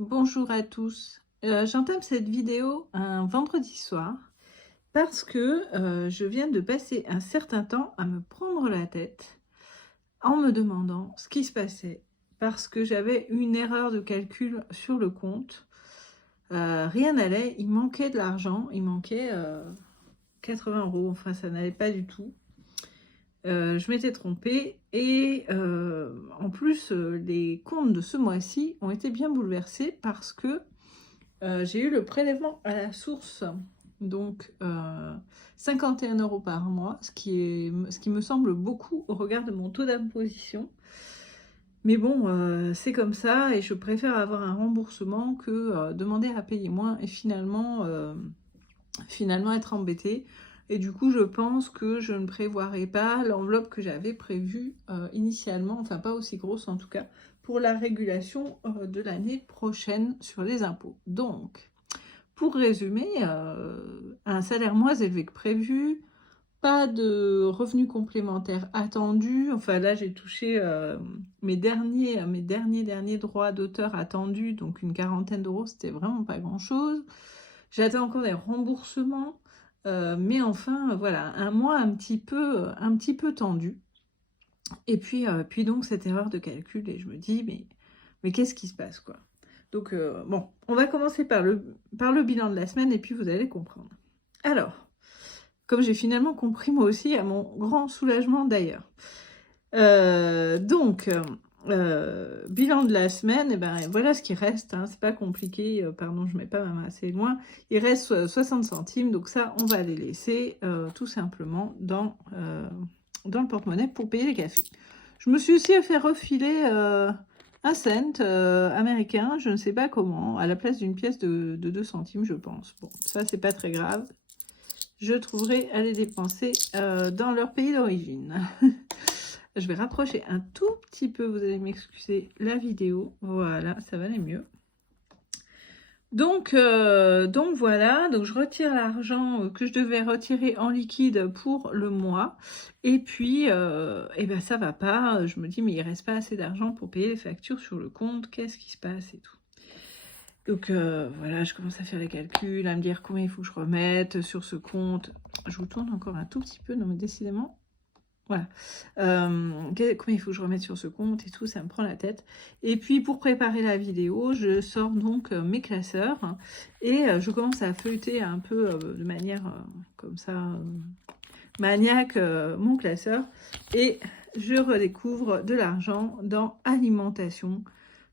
bonjour à tous. J'entame cette vidéo un vendredi soir parce que je viens de passer un certain temps à me prendre la tête en me demandant ce qui se passait parce que j'avais une erreur de calcul sur le compte. Rien n'allait, il manquait de l'argent, il manquait 80 euros, enfin ça n'allait pas du tout. Je m'étais trompée et en plus les comptes de ce mois-ci ont été bien bouleversés parce que j'ai eu le prélèvement à la source, donc 51 euros par mois, ce qui me semble beaucoup au regard de mon taux d'imposition. Mais bon, c'est comme ça et je préfère avoir un remboursement que demander à payer moins et finalement être embêtée. Et du coup, je pense que je ne prévoirai pas l'enveloppe que j'avais prévue initialement, enfin pas aussi grosse en tout cas, pour la régulation de l'année prochaine sur les impôts. Donc, pour résumer, un salaire moins élevé que prévu, pas de revenus complémentaires attendus. Enfin là, j'ai touché mes derniers droits d'auteur attendus, donc une quarantaine d'euros, c'était vraiment pas grand-chose. J'attends encore des remboursements, mais enfin, voilà, un mois un petit peu tendu. Et puis donc cette erreur de calcul, et je me dis, mais qu'est-ce qui se passe, quoi? Donc, bon, on va commencer par le bilan de la semaine, et puis vous allez comprendre. Alors, comme j'ai finalement compris moi aussi, à mon grand soulagement d'ailleurs. Bilan de la semaine, et ben voilà ce qui reste, hein, c'est pas compliqué, pardon, je mets pas ma main assez loin, il reste 60 centimes, donc ça, on va les laisser tout simplement dans le porte-monnaie pour payer les cafés. Je me suis aussi fait refiler un cent américain, je ne sais pas comment, à la place d'une pièce de 2 centimes, je pense. Bon, ça, c'est pas très grave. Je trouverai à les dépenser dans leur pays d'origine. Je vais rapprocher un tout petit peu, vous allez m'excuser, la vidéo. Voilà, ça va aller mieux. Donc voilà, donc je retire l'argent que je devais retirer en liquide pour le mois. Et puis, eh ben ça va pas. Je me dis, mais il reste pas assez d'argent pour payer les factures sur le compte. Qu'est-ce qui se passe et tout. Donc voilà, je commence à faire les calculs, à me dire combien il faut que je remette sur ce compte. Je vous tourne encore un tout petit peu, non mais décidément, voilà. Combien il faut que je remette sur ce compte et tout, ça me prend la tête. Et puis pour préparer la vidéo, je sors donc mes classeurs et je commence à feuilleter un peu de manière comme ça, maniaque, mon classeur. Et je redécouvre de l'argent dans alimentation.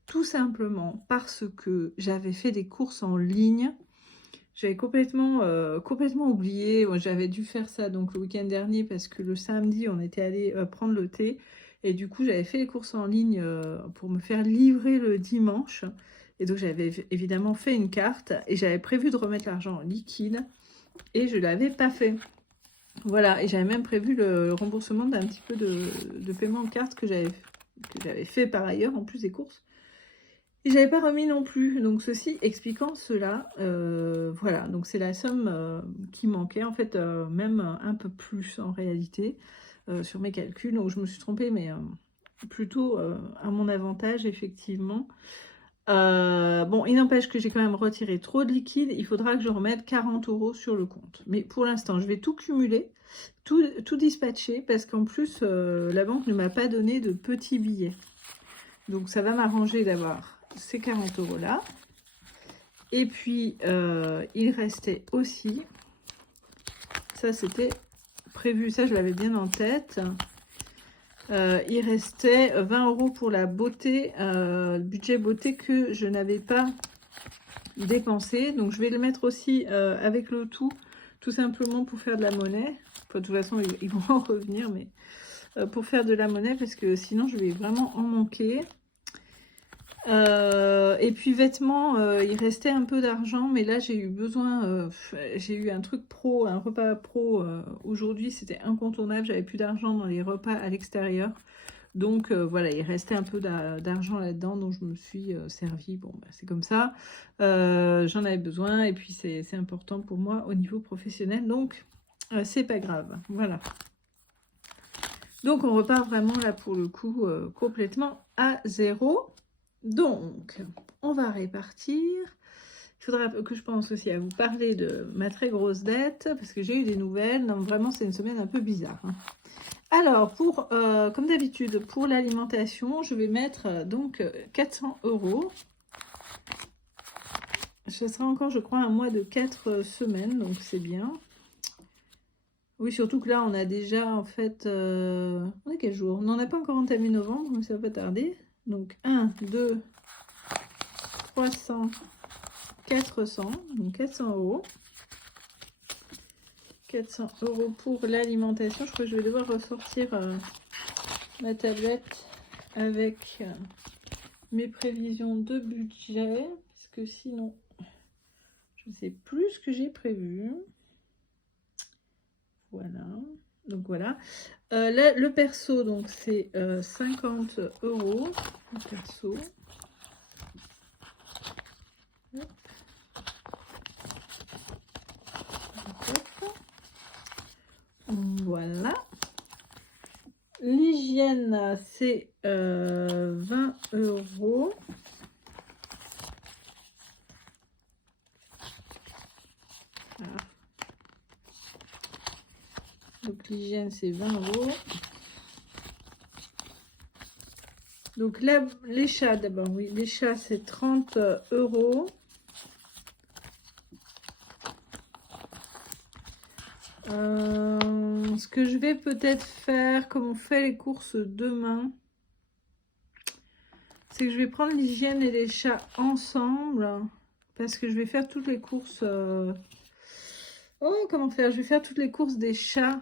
Tout simplement parce que j'avais fait des courses en ligne. J'avais complètement oublié. J'avais dû faire ça donc le week-end dernier parce que le samedi, on était allé prendre le thé. Et du coup, j'avais fait les courses en ligne pour me faire livrer le dimanche. Et donc, j'avais évidemment fait une carte et j'avais prévu de remettre l'argent en liquide. Et je ne l'avais pas fait. Voilà, et j'avais même prévu le remboursement d'un petit peu de paiement de carte que j'avais fait par ailleurs, en plus des courses. Et j'avais pas remis non plus, donc ceci expliquant cela, voilà, donc c'est la somme qui manquait, en fait, même un peu plus en réalité, sur mes calculs, donc je me suis trompée, mais plutôt à mon avantage, effectivement. Bon, il n'empêche que j'ai quand même retiré trop de liquide, il faudra que je remette 40 euros sur le compte. Mais pour l'instant, je vais tout cumuler, tout dispatcher, parce qu'en plus, la banque ne m'a pas donné de petits billets. Donc ça va m'arranger d'avoir ces 40 euros là. Et puis il restait aussi, ça c'était prévu, ça je l'avais bien en tête, il restait 20 euros pour la beauté, le budget beauté que je n'avais pas dépensé. Donc je vais le mettre aussi avec le tout simplement pour faire de la monnaie. Enfin, de toute façon ils vont en revenir, mais pour faire de la monnaie parce que sinon je vais vraiment en manquer. Et puis vêtements, il restait un peu d'argent, mais là j'ai eu besoin, j'ai eu un truc pro, un repas pro aujourd'hui, c'était incontournable, j'avais plus d'argent dans les repas à l'extérieur. Donc voilà, il restait un peu d'argent là-dedans, donc je me suis servi. Bon, bah, c'est comme ça, j'en avais besoin, et puis c'est important pour moi au niveau professionnel, donc c'est pas grave, voilà. Donc on repart vraiment là pour le coup complètement à zéro. Donc, on va répartir. Il faudra que je pense aussi à vous parler de ma très grosse dette, parce que j'ai eu des nouvelles. Non, vraiment, c'est une semaine un peu bizarre. Hein. Alors, comme d'habitude, pour l'alimentation, je vais mettre donc 400 €. Ce sera encore, je crois, un mois de 4 semaines, donc c'est bien. Oui, surtout que là, on a déjà, en fait... on est quel jour? On n'en a pas encore entamé novembre, mais ça va pas tarder. Donc, 1, 2, 300, 400, donc 400 €. 400 € pour l'alimentation. Je crois que je vais devoir ressortir ma tablette avec mes prévisions de budget, parce que sinon, je ne sais plus ce que j'ai prévu. Voilà. Donc voilà. Là, le perso, donc c'est 50 €. Le perso. Hop. Voilà. L'hygiène, c'est 20 €. Voilà. Donc l'hygiène, c'est 20 €. Donc là, les chats d'abord, oui, les chats, c'est 30 €. Ce que je vais peut-être faire, comme on fait les courses demain, c'est que je vais prendre l'hygiène et les chats ensemble, parce que je vais faire toutes les courses... Oh, comment faire? Je vais faire toutes les courses des chats.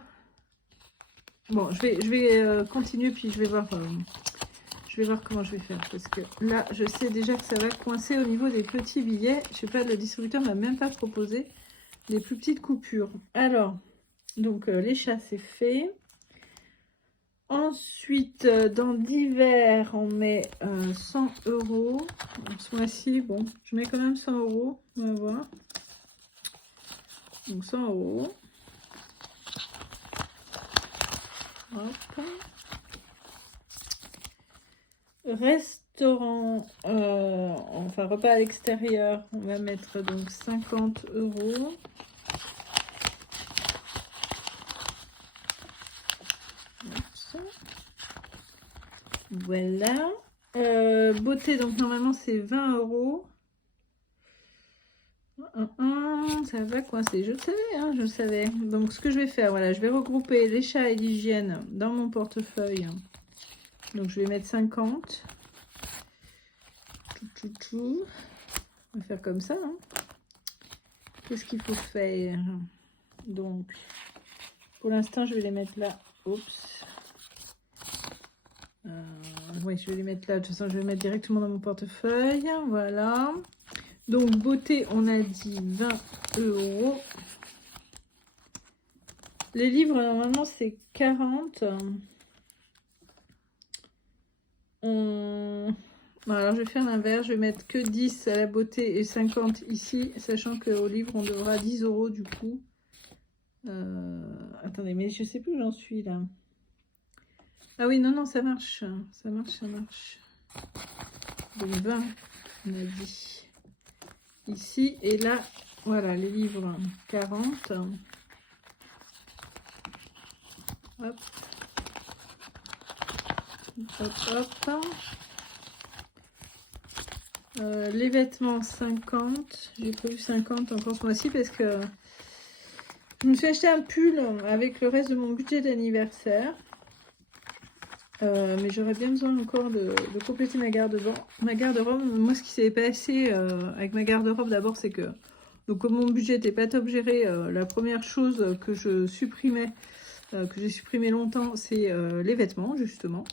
Bon, je vais continuer, puis je vais voir comment je vais faire, parce que là, je sais déjà que ça va coincer au niveau des petits billets. Je sais pas, le distributeur m'a même pas proposé des plus petites coupures. Alors, donc les chats, c'est fait. Ensuite, dans divers, on met 100 €. Ce mois-ci, bon, je mets quand même 100 €. On va voir. Donc 100 €. Hop. Restaurant, enfin repas à l'extérieur, on va mettre donc 50 €. Voilà. Beauté, donc normalement c'est 20 €. Ça va coincer, je le savais, hein, je le savais. Donc ce que je vais faire, voilà, je vais regrouper les chats et l'hygiène dans mon portefeuille. Donc je vais mettre 50. On va faire comme ça. Hein. Qu'est-ce qu'il faut faire? Donc, pour l'instant, je vais les mettre là. Oups. Oui, je vais les mettre là. De toute façon, je vais mettre directement dans mon portefeuille. Voilà. Donc, beauté, on a dit 20 €. Les livres, normalement, c'est 40. Alors, je vais faire l'inverse. Je vais mettre que 10 à la beauté et 50 ici, sachant qu'au livre, on devra 10 € du coup. Attendez, mais je sais plus où j'en suis là. Ah oui, non, ça marche. Ça marche. Donc 20, on a dit. Ici, et là, voilà, les livres 40. Hop. Les vêtements 50. J'ai prévu 50 encore ce mois-ci parce que je me suis acheté un pull avec le reste de mon budget d'anniversaire. Mais j'aurais bien besoin encore de compléter ma garde-robe. Moi, ce qui s'est passé avec ma garde-robe, d'abord, c'est que donc, comme mon budget n'était pas top géré, la première chose que je supprimais, que j'ai supprimé longtemps, c'est les vêtements, justement.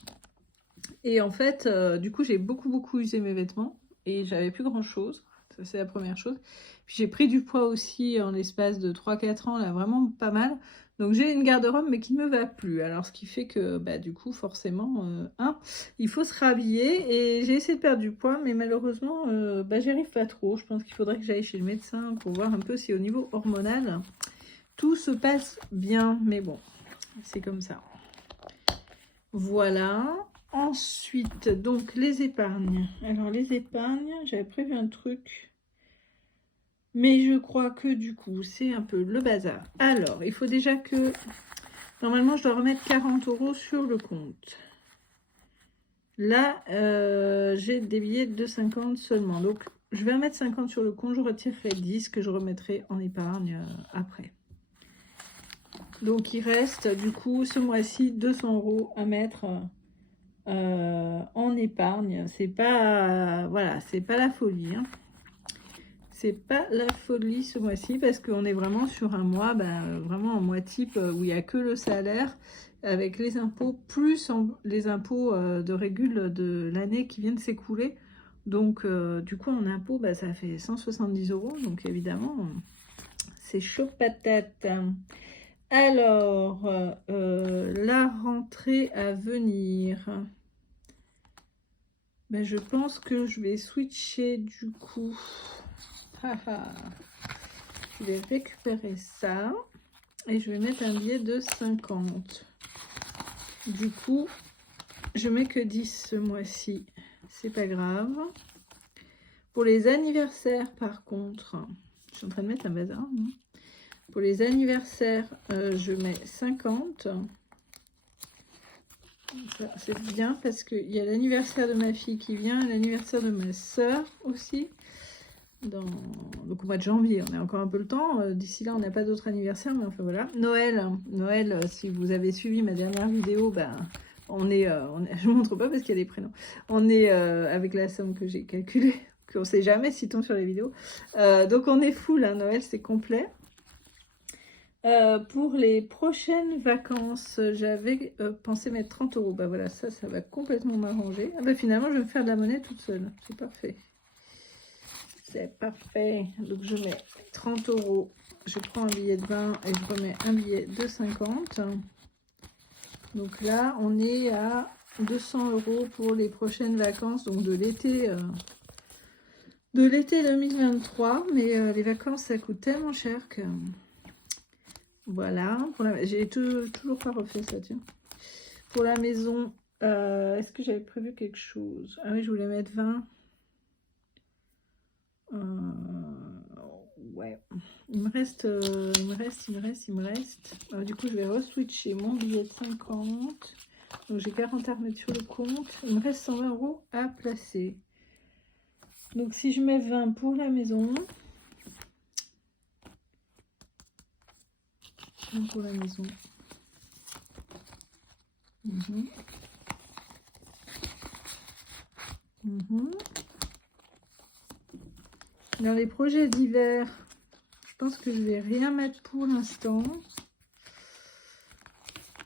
Et en fait, du coup, j'ai beaucoup usé mes vêtements et j'avais plus grand-chose. Ça, c'est la première chose. Puis j'ai pris du poids aussi en l'espace de 3-4 ans, là, vraiment pas mal. Donc j'ai une garde-robe, mais qui ne me va plus. Alors, ce qui fait que, bah, du coup, forcément, il faut se rhabiller. Et j'ai essayé de perdre du poids, mais malheureusement, bah, j'y arrive pas trop. Je pense qu'il faudrait que j'aille chez le médecin pour voir un peu si au niveau hormonal, tout se passe bien. Mais bon, c'est comme ça. Voilà. Ensuite, donc les épargnes. Alors les épargnes, j'avais prévu un truc, mais je crois que du coup, c'est un peu le bazar. Alors, il faut déjà que... Normalement, je dois remettre 40 € sur le compte. Là, j'ai des billets de 50 seulement. Donc, je vais remettre 50 sur le compte. Je retirerai 10 que je remettrai en épargne après. Donc, il reste du coup ce mois-ci 200 € à mettre en épargne. C'est pas, voilà, c'est pas la folie. Hein. C'est pas la folie ce mois-ci parce qu'on est vraiment sur un mois, vraiment un mois type où il n'y a que le salaire avec les impôts, plus les impôts de régule de l'année qui viennent s'écouler. Donc, du coup, en impôts, ça fait 170 €. Donc, évidemment, c'est chaud patate. Alors, la rentrée à venir. Je pense que je vais switcher du coup. Je vais récupérer ça. Et je vais mettre un billet de 50. Du coup, je mets que 10 ce mois-ci. C'est pas grave. Pour les anniversaires, par contre, je suis en train de mettre un bazar. Hein. Pour les anniversaires, je mets 50. C'est bien parce qu'il y a l'anniversaire de ma fille qui vient, l'anniversaire de ma soeur aussi. Donc au mois de janvier, on a encore un peu le temps. D'ici là, on n'a pas d'autres anniversaires, mais enfin voilà. Noël, si vous avez suivi ma dernière vidéo, on est, je ne montre pas parce qu'il y a des prénoms. On est avec la somme que j'ai calculée, qu'on ne sait jamais s'il tombe sur les vidéos. Donc on est full, hein, Noël, c'est complet. Pour les prochaines vacances, j'avais pensé mettre 30 €. Voilà, ça va complètement m'arranger. Finalement, je vais me faire de la monnaie toute seule. C'est parfait. C'est parfait. Donc, je mets 30 €. Je prends un billet de 20 et je remets un billet de 50. Donc là, on est à 200 € pour les prochaines vacances, donc de l'été 2023. Mais les vacances, ça coûte tellement cher que... Voilà, j'ai toujours pas refait ça, tiens. Pour la maison, est-ce que j'avais prévu quelque chose? Ah oui, je voulais mettre 20. Ouais, il me reste. Du coup, je vais re-switcher mon billet de 50. Donc, j'ai 40 à remettre sur le compte. Il me reste 120 € à placer. Donc, si je mets 20 pour la maison... pour la maison. Dans les projets d'hiver, je pense que je vais rien mettre pour l'instant.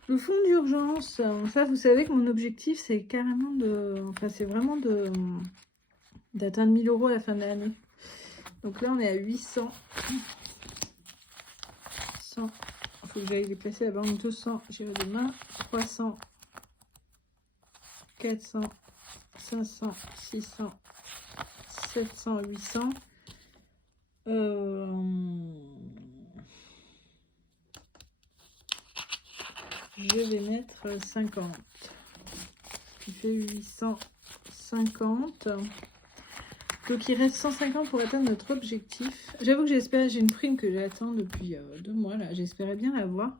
Le fonds d'urgence, ça vous savez que mon objectif c'est carrément c'est vraiment d'atteindre 1000 € à la fin de l'année. Donc là on est à 800. 100. Il faut que j'aille les placer à la banque. 200, j'irai demain. 300, 400, 500, 600, 700, 800. Je vais mettre 50. Ce qui fait 850. Donc il reste 150 pour atteindre notre objectif. J'avoue que j'espère, j'ai une prime que j'attends depuis 2 mois là. J'espérais bien l'avoir. Ça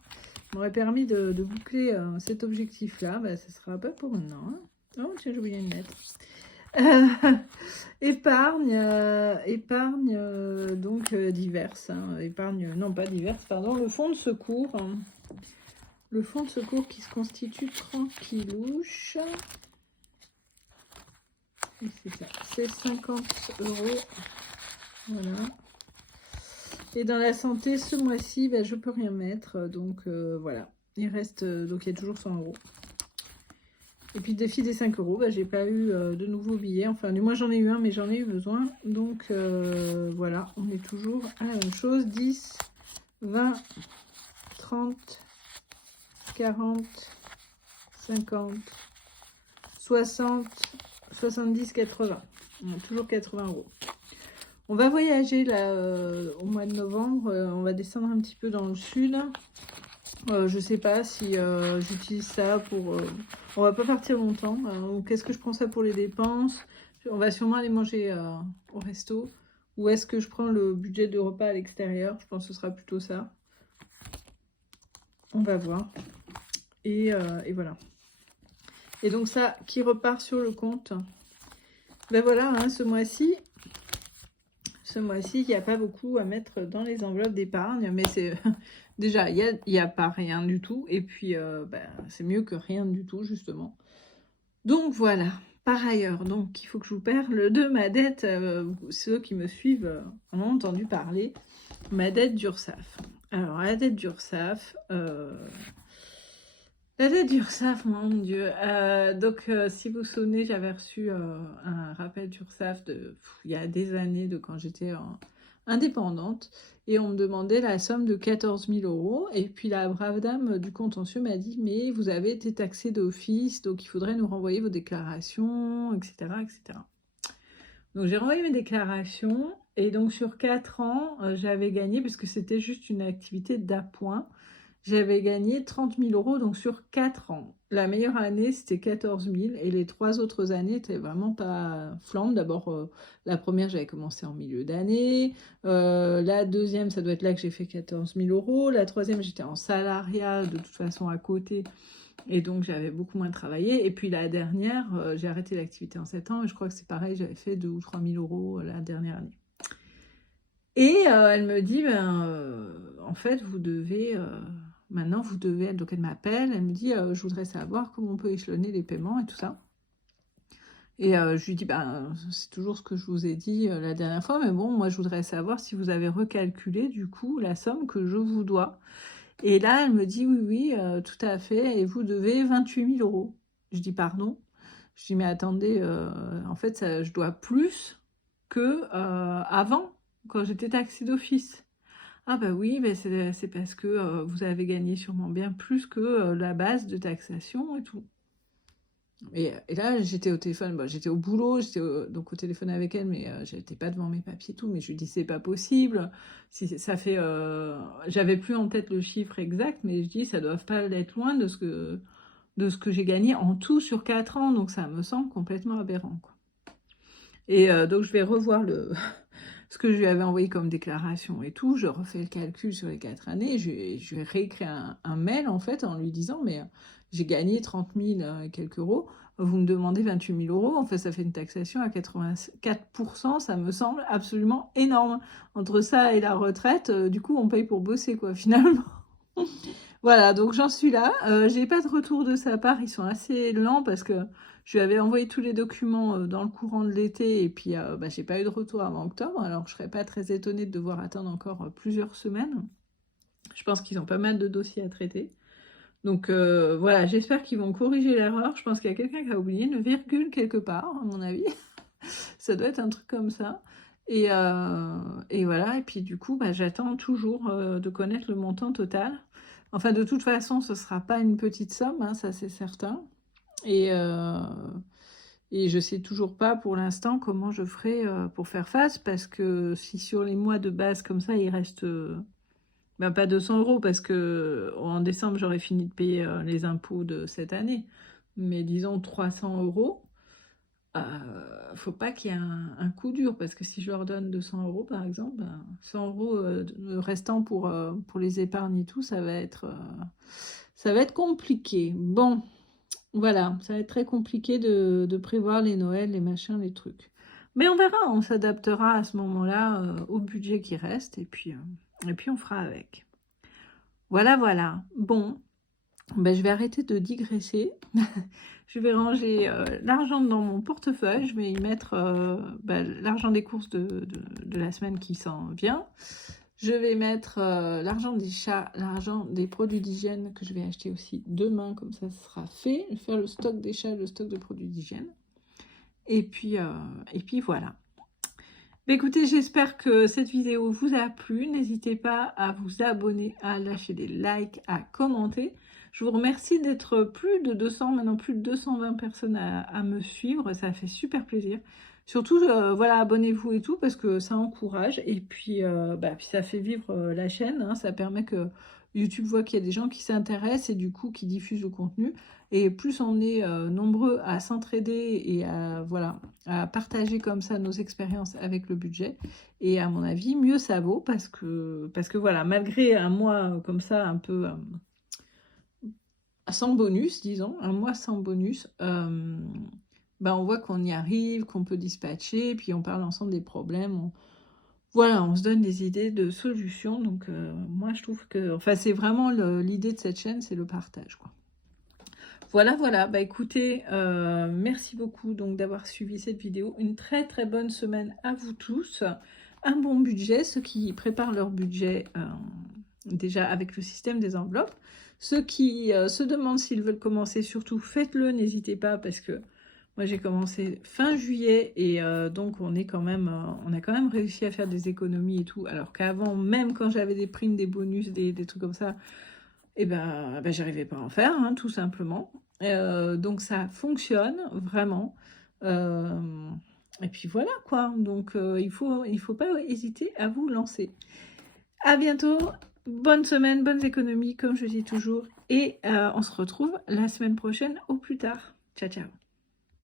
m'aurait permis de boucler cet objectif là. Ça sera pas pour maintenant. Hein. Oh tiens, j'ai oublié une lettre. Épargne donc diverses. Hein. Épargne, non pas diverses, pardon. Le fonds de secours. Le fonds de secours qui se constitue tranquillouche. C'est ça, c'est 50 €. Voilà. Et dans la santé, ce mois-ci, je peux rien mettre. Donc voilà. Il reste, donc il y a toujours 100 €. Et puis le défi des 5 €, j'ai pas eu de nouveaux billets. Enfin, du moins j'en ai eu un, mais j'en ai eu besoin. Donc voilà, on est toujours à la même chose. 10, 20, 30, 40, 50, 60, 70, 80. On a toujours 80 €. On va voyager là au mois de novembre. On va descendre un petit peu dans le sud. Je sais pas si j'utilise ça pour... on va pas partir longtemps. Donc est-ce que je prends ça pour les dépenses? On va sûrement aller manger au resto. Ou est-ce que je prends le budget de repas à l'extérieur? Je pense que ce sera plutôt ça. On va voir. Et voilà. Et donc ça qui repart sur le compte. Ben voilà, hein, ce mois-ci, il n'y a pas beaucoup à mettre dans les enveloppes d'épargne, mais c'est déjà, il y a pas rien du tout, et puis c'est mieux que rien du tout, justement. Donc voilà, par ailleurs, donc il faut que je vous parle de ma dette, ceux qui me suivent en ont entendu parler, ma dette d'URSSAF. Alors, la dette d'URSSAF, mon Dieu. Donc, si vous vous souvenez, j'avais reçu un rappel d'URSSAF il y a des années, de quand j'étais indépendante, et on me demandait la somme de 14 000 €. Et puis la brave dame du contentieux m'a dit, mais vous avez été taxé d'office, donc il faudrait nous renvoyer vos déclarations, etc., etc. Donc j'ai renvoyé mes déclarations, et donc sur 4 ans, j'avais gagné, puisque c'était juste une activité d'appoint, j'avais gagné 30 000 €, donc sur 4 ans. La meilleure année, c'était 14 000, et les 3 autres années étaient vraiment pas flambe. D'abord, la première, j'avais commencé en milieu d'année. La deuxième, ça doit être là que j'ai fait 14 000 €. La troisième, j'étais en salariat, de toute façon, à côté, et donc j'avais beaucoup moins travaillé. Et puis la dernière, j'ai arrêté l'activité en 7 ans, et je crois que c'est pareil, j'avais fait 2 ou 3 000 € la dernière année. Et elle me dit, en fait, vous devez... maintenant, vous devez... Donc, elle m'appelle, elle me dit, je voudrais savoir comment on peut échelonner les paiements et tout ça. Et je lui dis, c'est toujours ce que je vous ai dit la dernière fois, mais bon, moi, je voudrais savoir si vous avez recalculé, du coup, la somme que je vous dois. Et là, elle me dit, oui, oui, tout à fait, et vous devez 28 000 €. Je dis, pardon? Je dis, mais attendez, en fait, ça, je dois plus que avant, quand j'étais taxée d'office. Ah bah oui, mais c'est parce que vous avez gagné sûrement bien plus que la base de taxation et tout. Et là, j'étais au téléphone, j'étais au boulot, donc au téléphone avec elle, mais j'étais pas devant mes papiers et tout, mais je lui dis, c'est pas possible. Si ça fait, j'avais plus en tête le chiffre exact, mais je dis, ça doit pas être loin de ce que j'ai gagné en tout sur 4 ans, donc ça me semble complètement aberrant, quoi. Et donc, je vais revoir ce que je lui avais envoyé comme déclaration et tout. Je refais le calcul sur les 4 années. Je lui ai réécrit un mail, en fait, en lui disant, mais j'ai gagné 30 000 et quelques euros. Vous me demandez 28 000 €. En fait, ça fait une taxation à 84%. Ça me semble absolument énorme. Entre ça et la retraite, du coup, on paye pour bosser, quoi, finalement. Voilà, donc j'en suis là. J'ai pas de retour de sa part. Ils sont assez lents parce que je lui avais envoyé tous les documents dans le courant de l'été, et puis j'ai pas eu de retour avant octobre. Alors je serais pas très étonnée de devoir attendre encore plusieurs semaines. Je pense qu'ils ont pas mal de dossiers à traiter. Donc voilà, j'espère qu'ils vont corriger l'erreur. Je pense qu'il y a quelqu'un qui a oublié une virgule quelque part, à mon avis. Ça doit être un truc comme ça. Et voilà, et puis du coup, j'attends toujours de connaître le montant total. Enfin, de toute façon, ce ne sera pas une petite somme, hein, ça c'est certain. Et je ne sais toujours pas pour l'instant comment je ferai pour faire face, parce que si sur les mois de base comme ça, il reste pas 200 €, parce que en décembre, j'aurai fini de payer les impôts de cette année. Mais disons 300 €. Faut pas qu'il y ait un coup dur, parce que si je leur donne 200 € par exemple, 100 € restant pour les épargnes et tout, ça va être compliqué. Bon, voilà, ça va être très compliqué de prévoir les Noëls, les machins, les trucs. Mais on verra, on s'adaptera à ce moment-là au budget qui reste, et puis on fera avec. Voilà, voilà. Bon, je vais arrêter de digresser. Je vais ranger l'argent dans mon portefeuille. Je vais y mettre l'argent des courses de la semaine qui s'en vient. Je vais mettre l'argent des chats, l'argent des produits d'hygiène que je vais acheter aussi demain. Comme ça, ce sera fait. Je vais faire le stock des chats, le stock de produits d'hygiène. Et puis voilà. Écoutez, j'espère que cette vidéo vous a plu. N'hésitez pas à vous abonner, à lâcher des likes, à commenter. Je vous remercie d'être plus de 200, maintenant plus de 220 personnes à me suivre. Ça fait super plaisir. Surtout, voilà, abonnez-vous et tout, parce que ça encourage. Et puis, puis ça fait vivre la chaîne, hein. Ça permet que YouTube voit qu'il y a des gens qui s'intéressent et du coup qui diffusent le contenu. Et plus on est nombreux à s'entraider et à, voilà, à partager comme ça nos expériences avec le budget, et à mon avis, mieux ça vaut parce que voilà, malgré un mois comme ça, un peu sans bonus, disons, un mois sans bonus, ben on voit qu'on y arrive, qu'on peut dispatcher, puis on parle ensemble des problèmes, voilà, on se donne des idées de solutions. Donc moi je trouve que, enfin c'est vraiment l'idée de cette chaîne, c'est le partage, quoi. Voilà, voilà, bah écoutez, merci beaucoup donc d'avoir suivi cette vidéo. Une très très bonne semaine à vous tous. Un bon budget, ceux qui préparent leur budget déjà avec le système des enveloppes. Ceux qui se demandent s'ils veulent commencer, surtout faites-le, n'hésitez pas, parce que moi j'ai commencé fin juillet et donc on a quand même réussi à faire des économies et tout, alors qu'avant, même quand j'avais des primes, des bonus, des trucs comme ça, et ben, j'arrivais pas à en faire, hein, tout simplement. Donc ça fonctionne vraiment. Et puis voilà quoi. Donc il faut pas hésiter à vous lancer. À bientôt. Bonne semaine, bonnes économies, comme je dis toujours. Et on se retrouve la semaine prochaine au plus tard. Ciao, ciao.